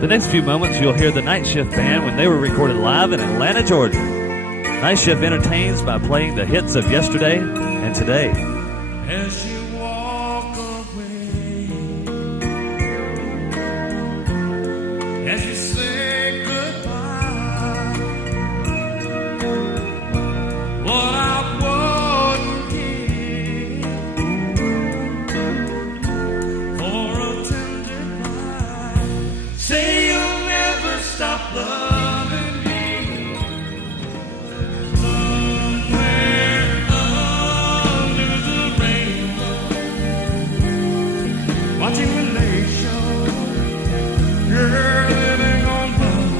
The next few moments, you'll hear the Night Shift Band when they were recorded live in Atlanta, Georgia. Night Shift entertains by playing the hits of yesterday and today. As you walk away, as you say goodbye, what I wouldn't give for a tender cry. Say you'll never stop loving me. Somewhere under the rainbow, watching the late show, you're living on love,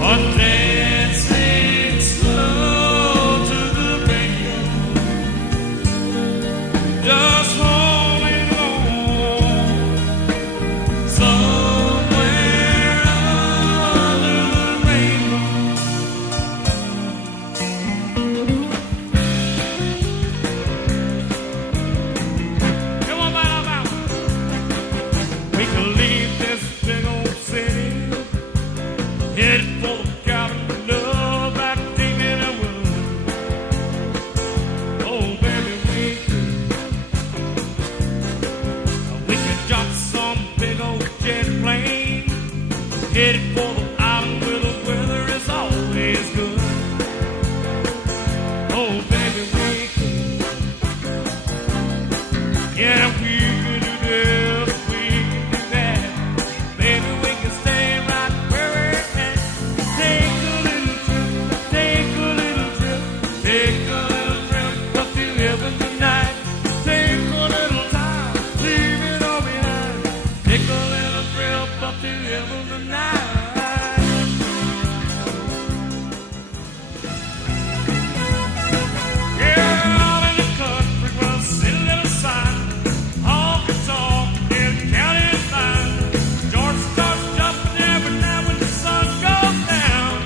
or dancing slow to the bingo, just holding on. Somewhere under the rainbow. Come on, out. We can leave this big old city, head for the cabin, love back deep in the woods. Oh, baby, we could jump some big old jet plane, headed for the island where the weather is always good. Oh, baby, yeah, we can do this, we can do that. Baby, we can stay right where we're at. Take a little trip, take a little trip, take a little trip up to heaven tonight. Take a little time, leave it all behind. Take a little trip up to heaven tonight. Yeah, out in the country, we'll sit a little sign. Honk and talk, and count it fine. George starts jumping every night when the sun goes down.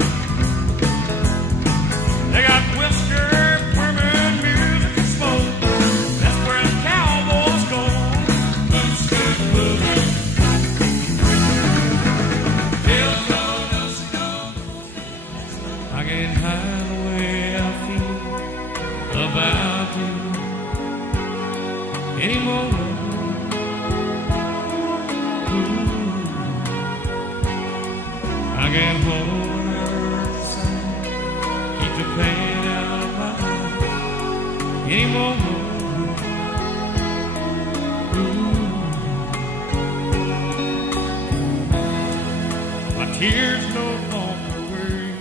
They got whisker, bourbon, music, and smoke. That's where the cowboys go. Boots, boots. He'll go, I can't hide the way I feel about you anymore. I can't hold her sight, keep the pain out of my eyes anymore. My tears no longer worry.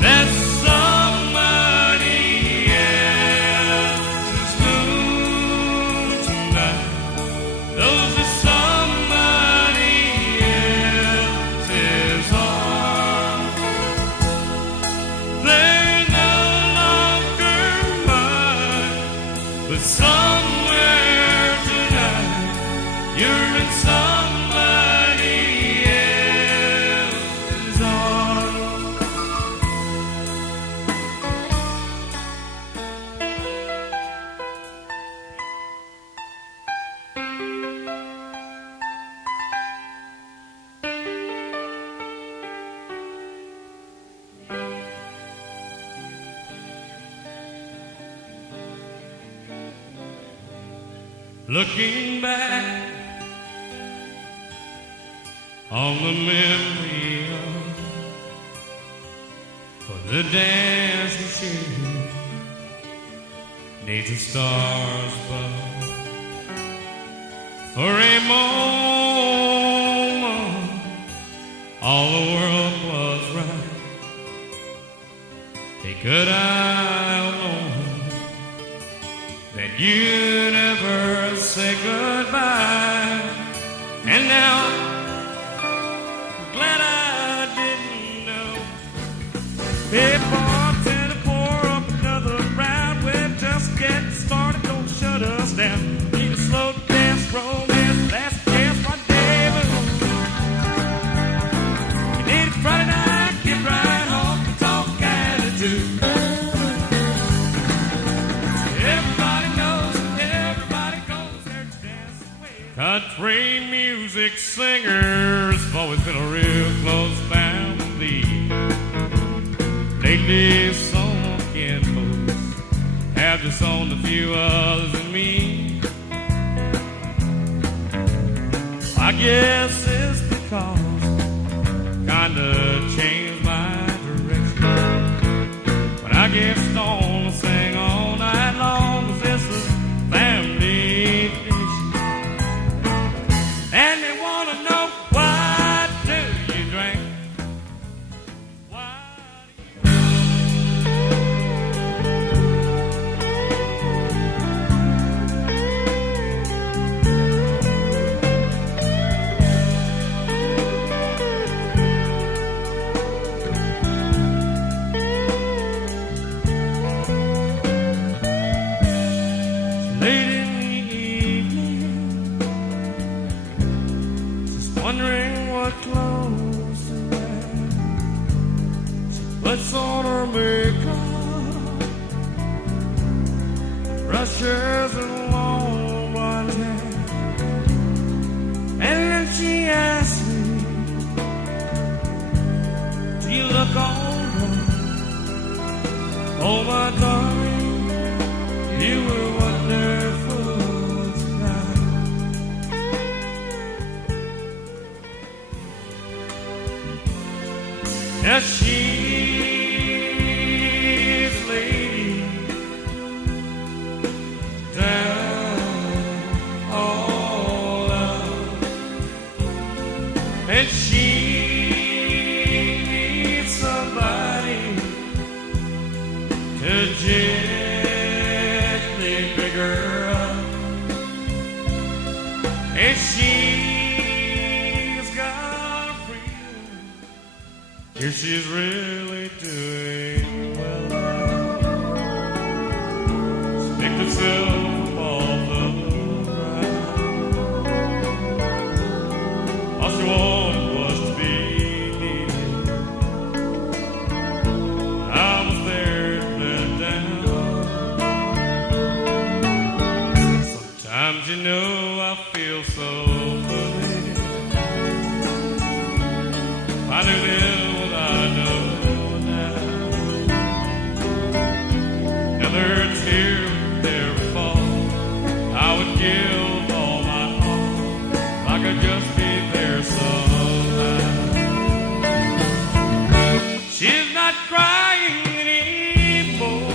There's somebody else's moon tonight. Those are somebody else's arms. They're no longer mine, but somewhere tonight you're in somebody else's arms. Looking back on the memory of the dance we shared neath the stars above. For a moment, all the world was right. Hey, could I have known that you'd never say goodbye? And now, glad I didn't know. Hey, bartender, pour up another round. We're just getting started, don't shut us down. Need a slow dance, romance, last chance, my David. You need a Friday night, get right off the talk attitude. Everybody knows, everybody goes there to dance away. Country music singers have always been a real close family. Lately, some kinfolks have just owned a few others than me. I guess it's because kinda changed my direction. When I get stoned, I sing all night long, 'cause this is family tradition. And they wanna know, why do you drink? Why do you late in the evening, just wondering what clothes to wear. She puts on her makeup, brushes and long blonde hair, and then she asks me, do you look older? Oh my darling, you were wonderful tonight. Yes, she's lady down all out, and she needs somebody to gently pick her up, and she's got a freedom. Here she's really doing well now. She's picked herself up off the ground. All she wanted was to be needed. I was there to let her down. Sometimes, you know, I feel so funny. I knew then what I know now. Never a tear would ever fall. I would give all my heart if I could just be there somehow. She's not crying anymore.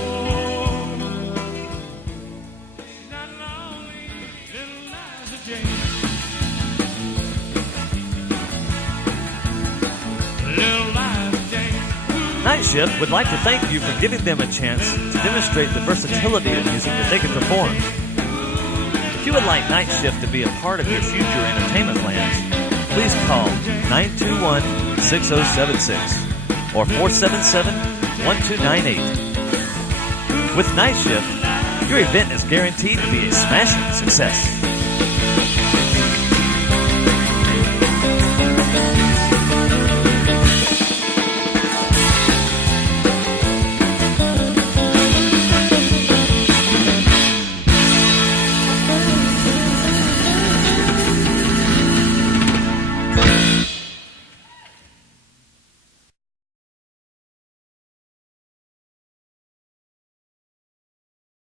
She's not lonely, little Liza Jane. Little Liza Jane. Night Shift would like to thank you for giving them a chance to demonstrate the versatility of music that they can perform. If you would like Night Shift to be a part of your future entertainment plans, please call 921-6076 or 477-1298. With Night Shift, your event is guaranteed to be a smashing success.